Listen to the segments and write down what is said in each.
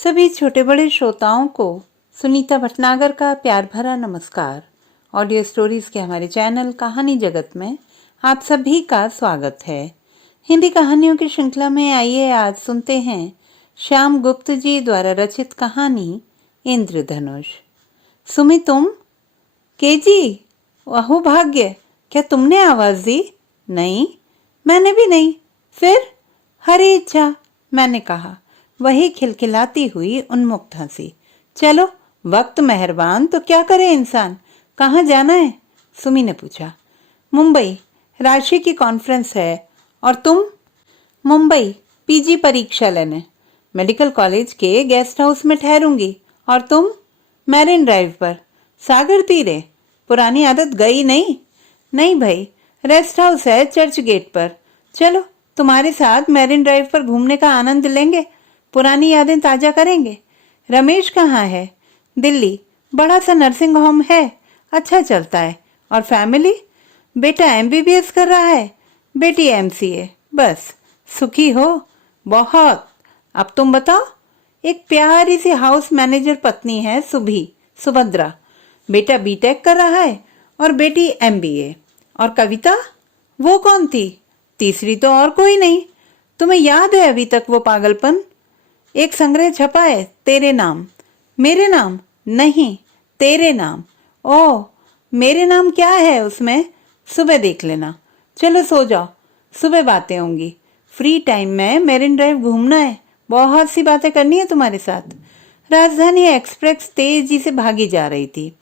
सभी छोटे बड़े श्रोताओं को सुनीता भटनागर का प्यार भरा नमस्कार। ऑडियो स्टोरीज के हमारे चैनल कहानी जगत में आप सभी का स्वागत है। हिंदी कहानियों की श्रृंखला में आइए आज सुनते हैं श्याम गुप्त जी द्वारा रचित कहानी इंद्रधनुष। सुमी तुम? के जी? अहो भाग्य, क्या तुमने आवाज दी? नहीं, मैंने भी नहीं। फिर? हरी इच्छा, मैंने कहा। वही खिलखिलाती हुई उन्मुक्त हंसी। चलो, वक्त मेहरबान तो क्या करे इंसान। कहाँ जाना है? सुमी ने पूछा। मुंबई, राशि की कॉन्फ्रेंस है। और तुम? मुंबई, पीजी परीक्षा लेने। मेडिकल कॉलेज के गेस्ट हाउस में ठहरूंगी। और तुम? मैरिन ड्राइव पर, सागर तीरे। पुरानी आदत गई नहीं? नहीं भाई, रेस्ट हाउस है चर्च गेट पर। चलो, तुम्हारे साथ मैरिन ड्राइव पर घूमने का आनंद लेंगे, पुरानी यादें ताजा करेंगे। रमेश कहाँ है? दिल्ली, बड़ा सा नर्सिंग होम है, अच्छा चलता है। और फैमिली? बेटा एमबीबीएस कर रहा है, बेटी एमसीए। बस सुखी हो? बहुत। अब तुम बताओ। एक प्यारी सी हाउस मैनेजर पत्नी है सुभद्रा। बेटा बीटेक कर रहा है और बेटी एमबीए। और कविता? वो कौन थी? तीसरी तो और कोई नहीं। तुम्हें याद है अभी तक वो पागलपन? एक संग्रह छपा है तेरे नाम। मेरे नाम? नहीं, तेरे नाम। ओह, मेरे नाम क्या है उसमें? सुबह देख लेना। चलो सो जाओ, सुबह बातें होंगी। फ्री टाइम में मैरिन ड्राइव घूमना है, बहुत सी बातें करनी है तुम्हारे साथ। राजधानी एक्सप्रेस तेजी से भागी जा रही थी।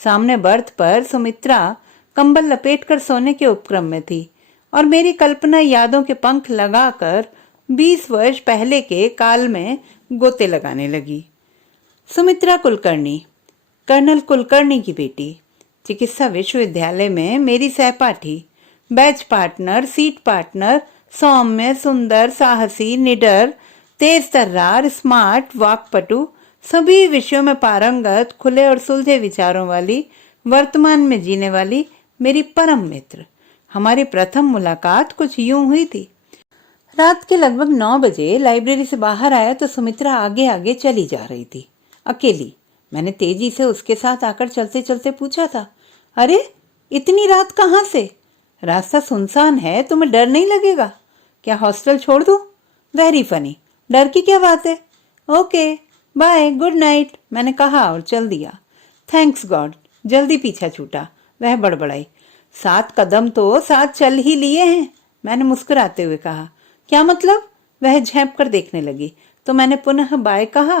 सामने बर्थ पर सुमित्रा कंबल लपेटकर सोने के उपक्रम में थी और मेरी कल्पना यादों के पंख लगाकर 20 वर्ष पहले के काल में गोते लगाने लगी। सुमित्रा कुलकर्णी, कर्नल कुलकर्णी की बेटी, चिकित्सा विश्वविद्यालय में मेरी सहपाठी, बैच पार्टनर, सीट पार्टनर, सौम्य, सुंदर, साहसी, निडर, तेज तर्रार, स्मार्ट, वाक्पटु, सभी विषयों में पारंगत, खुले और सुलझे विचारों वाली, वर्तमान में जीने वाली मेरी परम मित्र। हमारी प्रथम मुलाकात कुछ यूं हुई थी। रात के लगभग 9 बजे लाइब्रेरी से बाहर आया तो सुमित्रा आगे आगे चली जा रही थी, अकेली। मैंने तेजी से उसके साथ आकर चलते चलते पूछा था, अरे इतनी रात कहाँ से? रास्ता सुनसान है, तुम्हें डर नहीं लगेगा? क्या हॉस्टल छोड़ दूं? वेरी फनी, डर की क्या बात है? ओके बाय, गुड नाइट, मैंने कहा और चल दिया। थैंक्स गॉड, जल्दी पीछा छूटा। वह बड़बड़ाई, 7 कदम तो साथ चल ही लिए हैं, मैंने मुस्कुराते हुए कहा। क्या मतलब? वह झेंप कर देखने लगी तो मैंने पुनः बाय कहा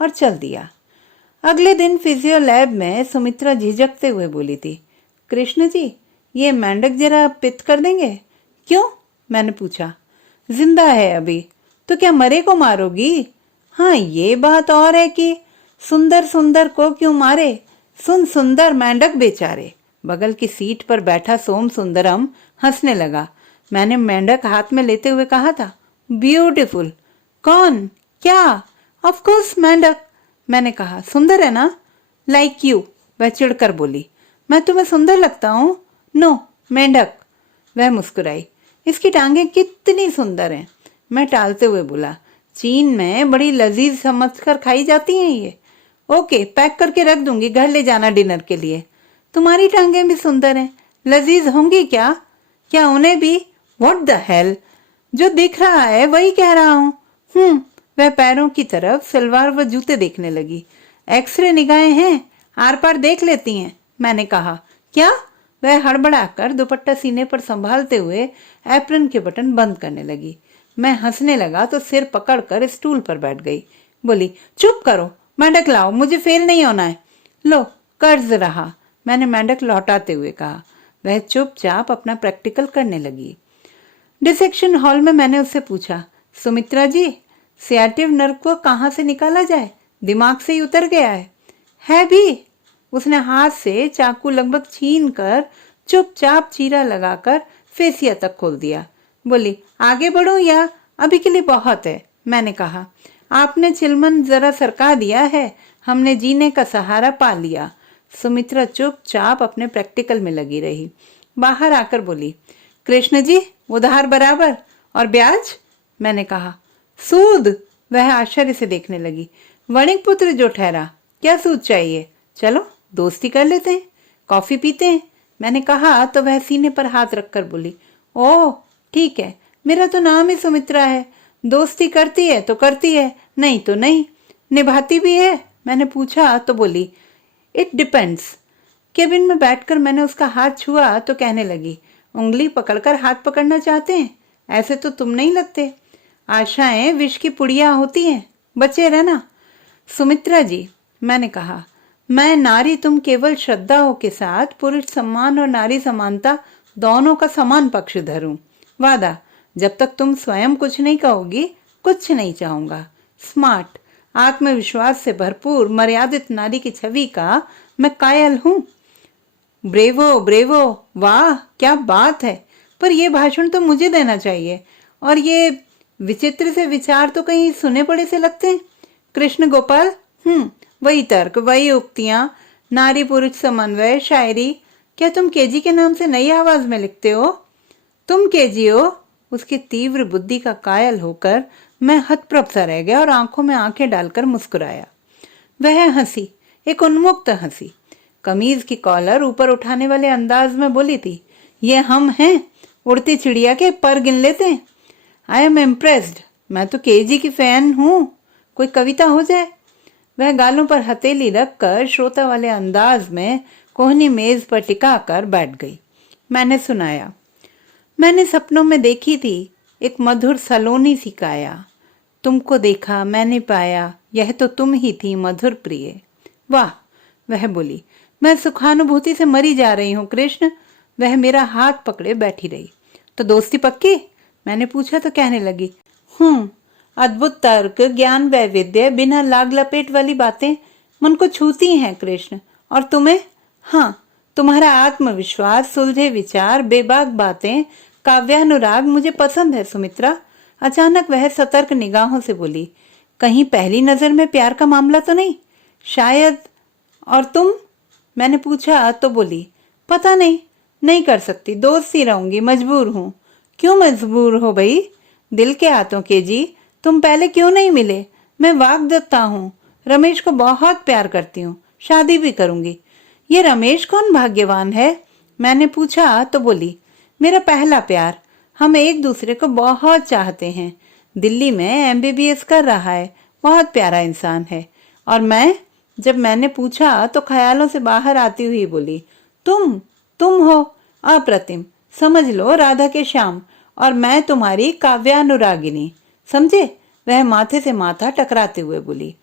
और चल दिया। अगले दिन फिजियो लैब में सुमित्रा झिझकते हुए बोली थी, कृष्ण जी, ये मेंढक जरा पित्त कर देंगे? क्यों? मैंने पूछा। जिंदा है अभी, तो क्या मरे को मारोगी? हाँ, ये बात और है कि सुंदर सुंदर को क्यों मारे? सुन सुंदर मेंढक बेचारे। बगल की सीट पर बैठा सोम सुंदरम हंसने लगा। मैंने मेंढक हाथ में लेते हुए कहा था, ब्यूटीफुल। कौन? क्या? ऑफ कोर्स मेंढक, मैंने कहा। सुंदर है ना? लाइक यू, वह चिढ़कर बोली। मैं तुम्हें सुंदर लगता हूँ? नो, मेंढक। वह मुस्कुराई। इसकी टांगें कितनी सुंदर हैं। मैं टालते हुए बोला, चीन में बड़ी लजीज समझकर खाई जाती हैं ये। ओके, पैक करके रख दूंगी, घर ले जाना डिनर के लिए। तुम्हारी टांगें भी सुंदर हैं, लजीज होंगी क्या? क्या उन्हें भी? व्हाट द हेल, जो दिख रहा है वही कह रहा हूँ। वह पैरों की तरफ सलवार व जूते देखने लगी। एक्सरे निगाहें हैं, आर पार देख लेती हैं, मैंने कहा। क्या? वह हड़बड़ाकर दुपट्टा सीने पर संभालते हुए एप्रन के बटन बंद करने लगी। मैं हंसने लगा तो सिर पकड़कर स्टूल पर बैठ गई। बोली, चुप करो, मेंढक लाओ, मुझे फेल नहीं होना है। लो, कर्ज रहा, मैंने मेंढक लौटाते हुए कहा। वह चुपचाप अपना प्रैक्टिकल करने लगी। डिसेक्शन हॉल में मैंने उससे पूछा, सुमित्रा जी, सियाटिव नर्व को कहाँ से निकाला जाए? दिमाग से ही उतर गया है भी? उसने हाथ से चाकू लगभग छीन कर चुपचाप चीरा लगाकर फेसिया तक खोल दिया। बोली, आगे बढ़ो या अभी के लिए बहुत है, मैंने कहा। आपने चिलमन जरा सरका दिया है, हमने जीने का सहारा पा लिया। सुमित्रा चुपचाप अपने प्रैक्टिकल में लगी रही। बाहर आकर बोली, कृष्ण जी, उधार बराबर और ब्याज? मैंने कहा। सूद, वह आश्चर्य से देखने लगी। वणिक पुत्र जो ठहरा, क्या सूझ चाहिए? चलो दोस्ती कर लेते हैं, कॉफी पीते हैं, मैंने कहा तो वह सीने पर हाथ रखकर बोली, ओह ठीक है, मेरा तो नाम ही सुमित्रा है, दोस्ती करती है तो करती है, नहीं तो नहीं। निभाती भी है? मैंने पूछा तो बोली, इट डिपेंड्स। केबिन में बैठकर मैंने उसका हाथ छुआ तो कहने लगी, उंगली पकड़कर हाथ पकड़ना चाहते हैं? ऐसे तो तुम नहीं लगते। आशाएं विष की पुड़िया होती हैं, बचे रहना। सुमित्रा जी, मैंने कहा, मैं नारी तुम केवल श्रद्धाओं के साथ पुरुष सम्मान और नारी समानता दोनों का समान पक्ष धरूं। वादा, जब तक तुम स्वयं कुछ नहीं कहोगी कुछ नहीं चाहूंगा। स्मार्ट, आत्मविश्वास से भरपूर मर्यादित नारी की छवि का मैं कायल हूं। ब्रेवो ब्रेवो, वाह क्या बात है, पर यह भाषण तो मुझे देना चाहिए, और ये विचित्र से विचार तो कहीं सुने पड़े से लगते हैं। कृष्ण गोपाल, वही तर्क, वही उक्तियां, नारी पुरुष समन्वय, शायरी। क्या तुम केजी के नाम से नई आवाज में लिखते हो? तुम केजी हो? उसकी तीव्र बुद्धि का कायल होकर मैं हतप्रभ सा रह गया और आंखों में आंखें डालकर मुस्कुराया। वह हंसी, एक उन्मुक्त हंसी, कमीज की कॉलर ऊपर उठाने वाले अंदाज में बोली थी, ये हम हैं, उड़ती चिड़िया के पर गिन लेते हैं। आई एम इम्प्रेस्ड, मैं तो केजी की फैन हूं, कोई कविता हो जाए। वह गालों पर हथेली रखकर श्रोता वाले अंदाज में कोहनी मेज पर टिका कर बैठ गई। मैंने सुनाया, मैंने सपनों में देखी थी एक मधुर सलोनी सी काया, तुमको देखा मैंने पाया, यह तो तुम ही थी मधुर प्रिय। वाह, वह बोली, मैं सुखानुभूति से मरी जा रही हूँ कृष्ण। वह मेरा हाथ पकड़े बैठी रही। तो दोस्ती पक्की? मैंने पूछा तो कहने लगी, अद्भुत तर्क, ज्ञान वैविध्य, बिना लाग लपेट वाली बातें मन को छूती हैं कृष्ण। और तुम्हें? हाँ, तुम्हारा आत्मविश्वास, सुलझे विचार, बेबाक बातें, काव्यानुराग मुझे पसंद है सुमित्रा। अचानक वह सतर्क निगाहों से बोली, कहीं पहली नजर में प्यार का मामला तो नहीं? शायद। और तुम? मैंने पूछा तो बोली, पता नहीं, नहीं कर सकती, दोस्त ही रहूंगी, मजबूर हूं। क्यों मजबूर हो भाई? दिल के हाथों के जी, तुम पहले क्यों नहीं मिले? मैं वाग्दत्ता हूँ, रमेश को बहुत प्यार करती हूँ, शादी भी करूंगी। ये रमेश कौन भाग्यवान है? मैंने पूछा तो बोली, मेरा पहला प्यार, हम एक दूसरे को बहुत चाहते हैं, दिल्ली में एमबीबीएस कर रहा है, बहुत प्यारा इंसान है। और मैं? जब मैंने पूछा तो ख्यालों से बाहर आती हुई बोली, तुम हो अप्रतिम, समझ लो राधा के श्याम, और मैं तुम्हारी काव्यानुरागिनी, समझे? वह माथे से माथा टकराते हुए बोली,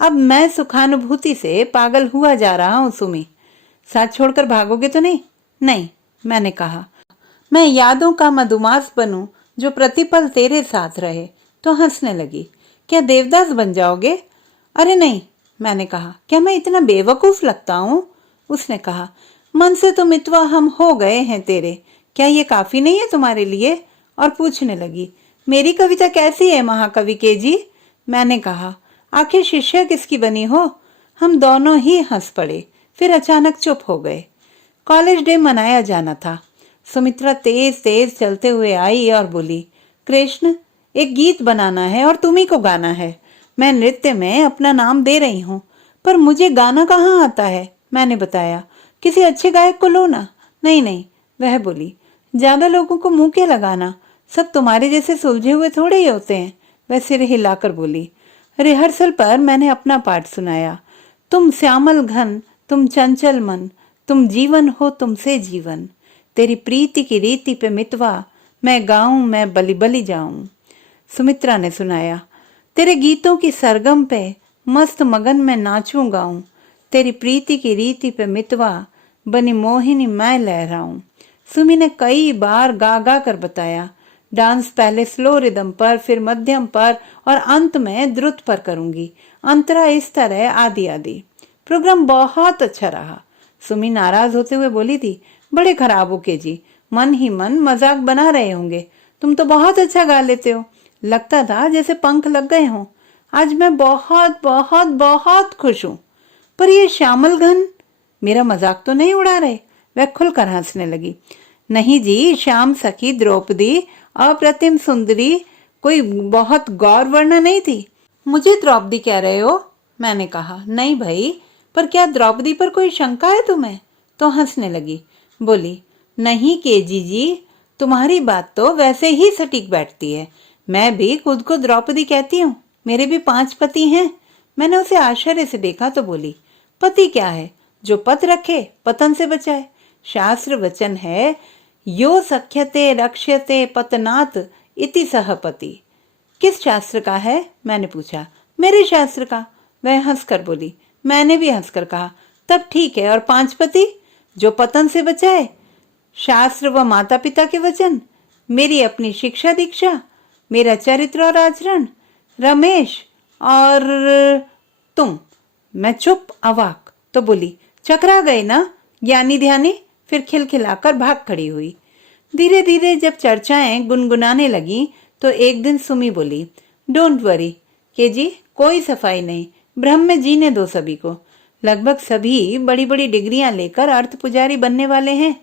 अब मैं सुखानुभूति से पागल हुआ जा रहा हूं सुमी। साथ छोड़कर भागोगे तो नहीं? नहीं, मैंने कहा, मैं यादों का मधुमास बनूं जो प्रतिपल तेरे साथ रहे। तो हंसने लगी, क्या देवदास बन जाओगे? अरे नहीं, मैंने कहा, क्या मैं इतना बेवकूफ लगता हूं? उसने कहा, मन से तो मितवा हम हो गए हैं तेरे, क्या ये काफी नहीं है तुम्हारे लिए? और पूछने लगी, मेरी कविता कैसी है महाकवि के जी? मैंने कहा, आखिर शिष्या किसकी बनी हो? हम दोनों ही हंस पड़े, फिर अचानक चुप हो गए। कॉलेज डे मनाया जाना था। सुमित्रा तेज तेज चलते हुए आई और बोली, कृष्ण, एक गीत बनाना है और तुम्ही को गाना है। मैं नृत्य में अपना नाम दे रही हूँ, पर मुझे गाना कहाँ आता है। मैंने बताया, किसी अच्छे गायक को लो ना। नहीं, वह बोली, ज्यादा लोगों को मुंह क्या लगाना, सब तुम्हारे जैसे सुलझे हुए थोड़े ही होते हैं। वह सिर हिलाकर बोली। रिहर्सल पर मैंने अपना पाठ सुनाया, तुम श्यामल घन, तुम चंचल मन, तुम जीवन हो तुमसे जीवन, तेरी प्रीति की रीति पे मितवा, मैं गाऊं मैं बलि बलि जाऊं। सुमित्रा ने सुनाया, तेरे गीतों की सरगम पे मस्त मगन में नाचूं गाऊं, तेरी प्रीति की रीति पे मितवा, बनी मोहिनी मैं लहराऊं। सुमी ने कई बार गा गा कर बताया, डांस पहले स्लो रिदम पर, फिर मध्यम पर और अंत में द्रुत पर करूंगी, अंतरा इस तरह, आदि आदि। प्रोग्राम बहुत अच्छा रहा। सुमी नाराज होते हुए बोली थी, बड़े खराब हो के जी, मन ही मन मजाक बना रहे होंगे, तुम तो बहुत अच्छा गा लेते हो, लगता था जैसे पंख लग गए हों। आज मैं बहुत बहुत बहुत खुश हूँ। पर ये श्यामल घन, मेरा मजाक तो नहीं उड़ा रहे? वह खुलकर हंसने लगी। नहीं जी, श्याम सखी द्रौपदी अप्रतिम सुंदरी कोई बहुत गौर वर्ण नहीं थी। मुझे द्रौपदी कह रहे हो? मैंने कहा, नहीं भाई, पर क्या द्रौपदी पर कोई शंका है तुम्हें? तो हंसने लगी, बोली, नहीं केजी जी, तुम्हारी बात तो वैसे ही सटीक बैठती है। मैं भी खुद को द्रौपदी कहती हूँ। मेरे भी 5 पति हैं। मैंने उसे आश्चर्य से देखा तो बोली, पति क्या है? जो पत रखे पतन से बचाए। शास्त्र वचन है, यो सख्यते रक्ष्यते पतनात् इति सह पति। किस शास्त्र का है? मैंने पूछा। मेरे शास्त्र का। वह हंसकर बोली। मैंने भी हंसकर कहा, तब ठीक है। और 5 पति जो पतन से बचाए? शास्त्र व माता पिता के वचन, मेरी अपनी शिक्षा दीक्षा, मेरा चरित्र और आचरण, रमेश और तुम। मैं चुप अवाक। तो बोली, चकरा गए ना ज्ञानी ध्यानी? फिर खिलखिलाकर भाग खड़ी हुई। धीरे धीरे जब चर्चाएं गुनगुनाने लगी तो एक दिन सुमी बोली, डोंट वरी के जी, कोई सफाई नहीं, ब्रह्म में जीने दो सभी को। लगभग सभी बड़ी बड़ी डिग्रियां लेकर अर्थ पुजारी बनने वाले हैं।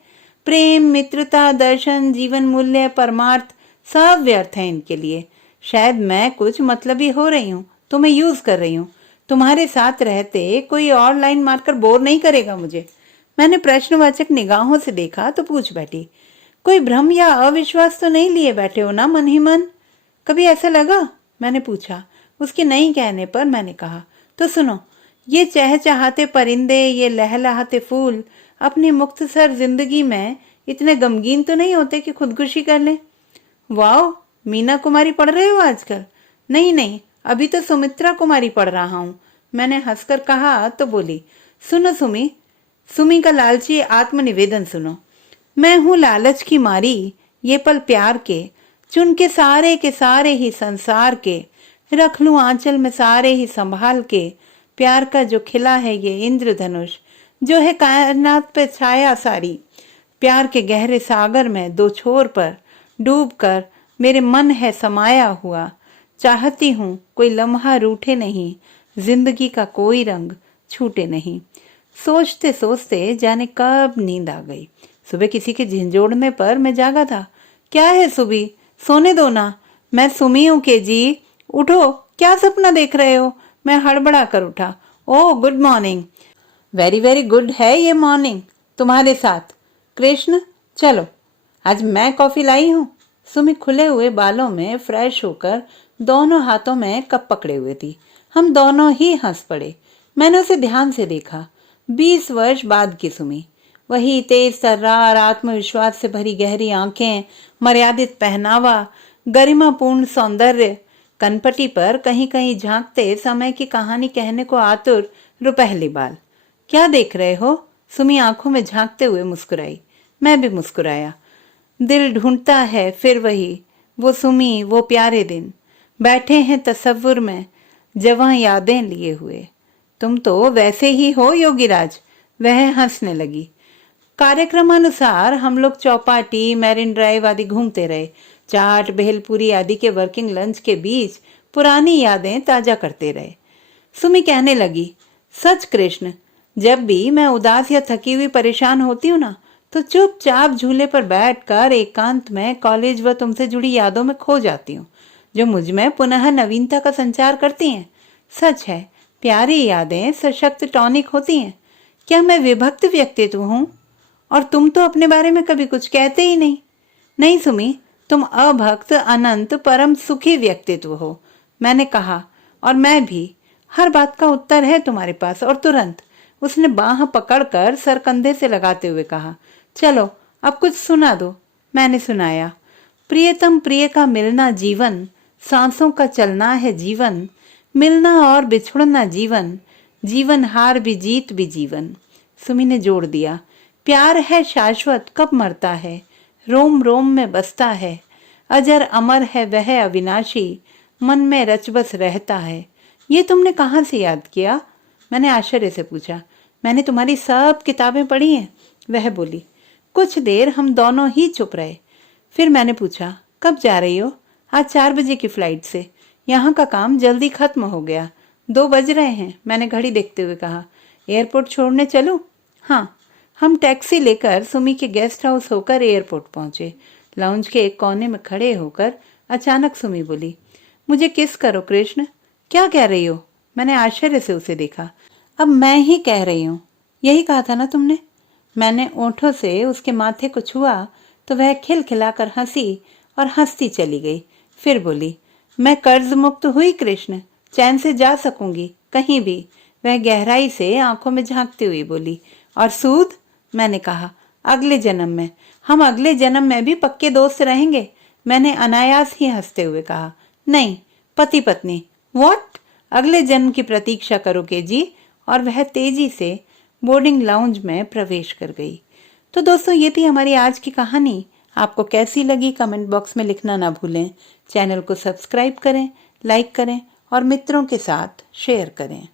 प्रेम, मित्रता, दर्शन, जीवन मूल्य, परमार्थ सब व्यर्थ है इनके लिए। शायद मैं कुछ मतलबी हो रही हूँ, तुम्हें यूज कर रही हूँ। तुम्हारे साथ रहते कोई और लाइन मारकर बोर नहीं करेगा मुझे। मैंने प्रश्नवाचक निगाहों से देखा तो पूछ बैठी, कोई भ्रम या अविश्वास तो नहीं लिए बैठे हो ना मन ही मन? कभी ऐसा लगा? मैंने पूछा। उसके नहीं कहने पर मैंने कहा, तो सुनो, ये चहचहाते परिंदे, ये लहलहाते फूल अपनी मुख्तसर जिंदगी में इतने गमगीन तो नहीं होते कि खुदकुशी कर लें। वाओ, मीना कुमारी पढ़ रहे हो आजकल? नहीं नहीं, अभी तो सुमित्रा कुमारी पढ़ रहा हूँ। मैंने हंसकर कहा तो बोली, सुनो सुमी, सुमी का लालची आत्मनिवेदन सुनो। मैं हूँ लालच की मारी, ये पल प्यार के, चुन के सारे ही संसार के, रख लूं आंचल में सारे ही संभाल के। प्यार का जो खिला है ये इंद्रधनुष, जो है कायनात पे छाया सारी। प्यार के गहरे सागर में 2 छोर पर डूब कर मेरे मन है समाया हुआ। चाहती हूँ कोई लम्हा रूठे नहीं, जिंदगी का कोई रंग छूटे नहीं। सोचते सोचते जाने कब नींद आ गई। सुबह किसी के झिंझोड़ने पर मैं जागा था। क्या है सुबी, सोने दो ना। मैं सुमी हूँ के जी, उठो, क्या सपना देख रहे हो? मैं हड़बड़ा कर उठा। Oh good morning. Very very good है ये मॉर्निंग तुम्हारे साथ। कृष्ण चलो, आज मैं कॉफी लाई हूँ। सुमी खुले हुए बालों में फ्रेश होकर दोनों हाथों में कप पकड़े हुए थी। हम दोनों ही हंस पड़े। मैंने उसे ध्यान से देखा। 20 वर्ष बाद की सुमी, वही तेज तर्रार, आत्मविश्वास से भरी गहरी आंखें, मर्यादित पहनावा, गरिमापूर्ण सौंदर्य, कनपटी पर कहीं कहीं झांकते समय की कहानी कहने को आतुर रुपहली बाल। क्या देख रहे हो? सुमी आंखों में झांकते हुए मुस्कुराई। मैं भी मुस्कुराया। दिल ढूंढता है फिर वही, वो सुमी, वो प्यारे दिन। बैठे हैं तसव्वुर में जवां यादें लिए हुए। तुम तो वैसे ही हो योगीराज। वह हंसने लगी। कार्यक्रमानुसार हम लोग चौपाटी, मैरिन ड्राइव आदि घूमते रहे। चाट, भेलपुरी आदि के वर्किंग लंच के बीच पुरानी यादें ताजा करते रहे। सुमी कहने लगी, सच कृष्ण, जब भी मैं उदास या थकी हुई परेशान होती हूँ ना, तो चुपचाप झूले पर बैठकर एकांत में कॉलेज व तुमसे जुड़ी यादों में खो जाती हूँ, जो मुझ में पुनः नवीनता का संचार करती हैं। सच है, प्यारी यादें सशक्त टॉनिक होती हैं। क्या मैं विभक्त व्यक्तित्व हूँ? और तुम तो अपने बारे में कभी कुछ कहते ही नहीं। नहीं सुमी, तुम अभक्त, अनंत, परम सुखी व्यक्तित्व हो, मैंने कहा। और मैं भी। हर बात का उत्तर है तुम्हारे पास। और तुरंत उसने बाह पकड़कर सर कंधे से लगाते हुए कहा, चलो अब कुछ सुना दो। मैंने सुनाया। प्रियतम प्रिय का मिलना जीवन, सांसों का चलना है जीवन, मिलना और बिछुड़ना जीवन, जीवन हार भी जीत भी जीवन। सुमी ने जोड़ दिया, प्यार है शाश्वत, कब मरता है, रोम रोम में बसता है, अजर अमर है वह अविनाशी, मन में रचबस रहता है। ये तुमने कहाँ से याद किया? मैंने आश्चर्य से पूछा। मैंने तुम्हारी सब किताबें पढ़ी हैं, वह बोली। कुछ देर हम दोनों ही चुप रहे। फिर मैंने पूछा, कब जा रही हो? आज 4 बजे की फ्लाइट से। यहाँ का काम जल्दी खत्म हो गया, 2 बज रहे हैं, मैंने घड़ी देखते हुए कहा। एयरपोर्ट छोड़ने चलूं? हाँ। हम टैक्सी लेकर सुमी के गेस्ट हाउस होकर एयरपोर्ट पहुंचे। लाउंज के एक कोने में खड़े होकर अचानक सुमी बोली, मुझे किस करो कृष्ण। क्या कह रही हो? मैंने आश्चर्य से उसे देखा। अब मैं ही कह रही हूँ, यही कहा था ना तुमने? मैंने ओंठों से उसके माथे को छुआ तो वह खिलखिलाकर हंसी और हंसती चली गई। फिर बोली, मैं कर्ज मुक्त हुई कृष्ण, चैन से जा सकूंगी कहीं भी। वह गहराई से आंखों में झांकती हुई बोली, और सूद? मैंने कहा, अगले जन्म में। हम अगले जन्म में भी पक्के दोस्त रहेंगे, मैंने अनायास ही हंसते हुए कहा। नहीं, पति पत्नी। व्हाट? अगले जन्म की प्रतीक्षा करोगे जी। और वह तेजी से बोर्डिंग लाउंज में प्रवेश कर गई। तो दोस्तों, ये थी हमारी आज की कहानी। आपको कैसी लगी कमेंट बॉक्स में लिखना ना भूलें। चैनल को सब्सक्राइब करें, लाइक करें और मित्रों के साथ शेयर करें।